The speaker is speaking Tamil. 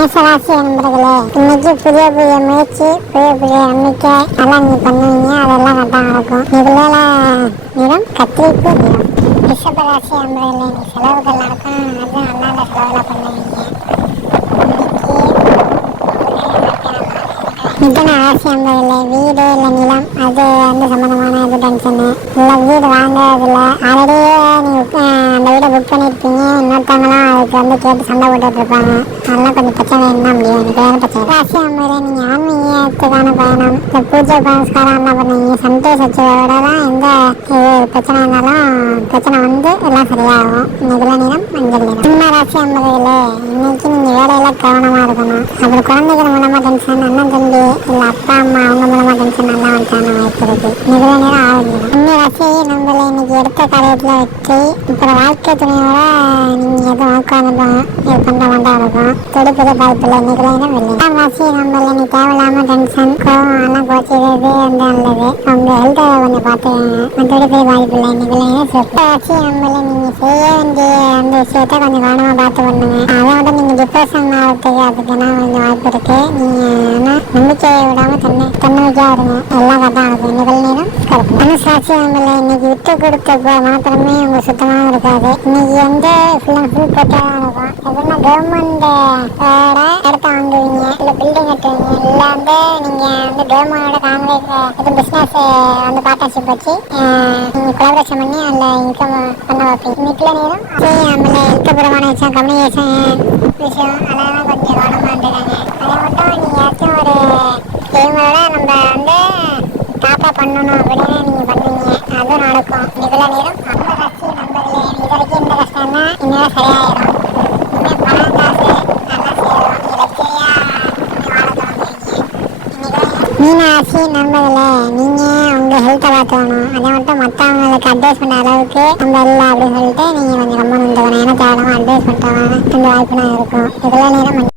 மேசராசி என்பர்களே இன்னைக்கு புதிய புதிய முயற்சி புதிய புதிய நம்பிக்கை அதெல்லாம் நீங்க பண்ணுவீங்க. அதெல்லாம் கரெக்டாக நடக்கும். இதுல நிறம் கத்திரிப்பு நிறம். ரிஷபராசி என்பர்களே நீ செலவுகள் நடக்கும் அது நல்லா செலவுல பண்ணுவீங்க. மிதன ராசி என்பதில்லை வீடு இல்லை நிலம். அது வந்து சம்மந்தமான இது டென்ஷனு இல்லை வீடு வாங்குறதில்ல. ஆல்ரெடியே நீ அந்த வீடை புக் பண்ணியிருப்பீங்க அதுக்கு வந்து கேட்டு சண்டை போட்டுட்டு இருப்பாங்க அதெல்லாம் கொஞ்சம் பிரச்சனை என்ன முடியும்? எனக்கு வேறு பிரச்சனை. ராசி என்பதில்லை நீங்கள் ஆன்மீகத்துக்கான பயணம். இந்த பூஜை புனஸ்காரம் என்ன பண்ணுவீங்க சண்டை சச்சரவோட தான் எந்த இது பிரச்சனை இருந்தாலும் பிரச்சனை வந்து எல்லாம் சரியாகும். இன்னைக்குள்ள நிறம் மஞ்சள் நிறம் சிம்ம ராசி என்பதில்லை இன்னைக்கு நீங்கள் வேலையில கவனமாக இருக்கணும். அப்புறம் குழந்தைகள் டென்ஷன் அண்ணன் தம்பி இல்லை அப்பா அம்மா அவங்க மூலமாக டென்ஷன் நல்லா வந்துட்டான வாய்ப்பு இருக்கு நிகழ நேரம் ஆகுது இன்னும் ராசியை நம்மள இன்னைக்கு எடுத்த காரியத்தில் வச்சு அப்புறம் வாழ்க்கை துணையோட நீங்கள் எதுவும் உட்காந்துட்டோம் இது பண்ணுற வேண்டாம் இருக்கும் தொடுப்பது வாய்ப்பு இல்லை நிகழ நேரம் இல்லை ஆறாம் தேவையில்லாம டென்ஷன் கோவம் எல்லாம் குறைச்சிக்கிறது வந்து நல்லது அவங்க ஹெல்த்தை கொஞ்சம் பார்த்துக்கோங்க. மற்றபடி போய் வாய்ப்பு இல்லை நிகழ நம்மள நீங்கள் செய்ய வேண்டிய அந்த விஷயத்த கொஞ்சம் பார்த்து பண்ணுங்க. அதை விட நீங்கள் டிப்ரெஷன் ஆகிறதுக்கு அதுக்கெல்லாம் கொஞ்சம் வாய்ப்பு இருக்கு? நீங்கள் ஆனால் நம்பிக்கையை விடாம தன்னை இருங்க. இருக்கும் நிகழ் கருப்பு மனசாட்சி நம்மள இன்னைக்கு விட்டு கொடுத்த மாத்திரமே உங்களுக்கு சுத்தமாக இருக்காது. இன்னைக்கு வந்து ஃபுல் அண்ட் ஃபுல் பெட்டராக இருக்கும் எப்படின்னா கவர்மெண்ட் இடத்த வாங்குவீங்க இல்லை பில்டிங் கட்டுவீங்க இல்லை வந்து நீங்கள் வந்து கவர்மெண்டோட கான்ட்ராக்ட் இது பிஸ்னஸ் வந்து பார்ட்னர்ஷிப் வச்சு நீங்கள் கொலாபரேஷன் பண்ணி அதில் இன்கம் பண்ண வைப்பீங்க. இன்னைக்குள்ள நேரம் சரி நம்மள எழுத்துப்பூர்வமான விஷயம் கம்யூனிகேஷன் விஷயம் அதெல்லாம் கொஞ்சம் கவனமாக இருந்துக்காங்க. அதை மட்டும் நீங்கள் ஏதாச்சும் ஒரு இவங்களோட நம்ம வந்து டாப்பா பண்ணணும் அப்படின்னு நீங்கள் பண்ணுவீங்க அதுவும் நடக்கும். இதுல நேரம் நம்ம ராசி நம்பர்களே இது வரைக்கும் இந்த கஷ்டம்னா இன்னும் சரியாயிடும் இன்னும் பணம் காசு நல்லா சேரும் இலட்சியா வாழ தொடங்குவீங்க மீனாட்சி நம்பதில்ல நீங்க உங்க ஹெல்த்தை பார்த்துக்கணும். அதை மட்டும் மற்றவங்களுக்கு அட்வைஸ் பண்ண அளவுக்கு நம்ம இல்லை அப்படின்னு சொல்லிட்டு நீங்க கொஞ்சம் ரொம்ப நின்றுக்கணும் ஏன்னா தேவையில்லாம அட்வைஸ் பண்ணுறவங்க வாய்ப்பு நான் இருக்கும். இதெல்லாம் நேரம்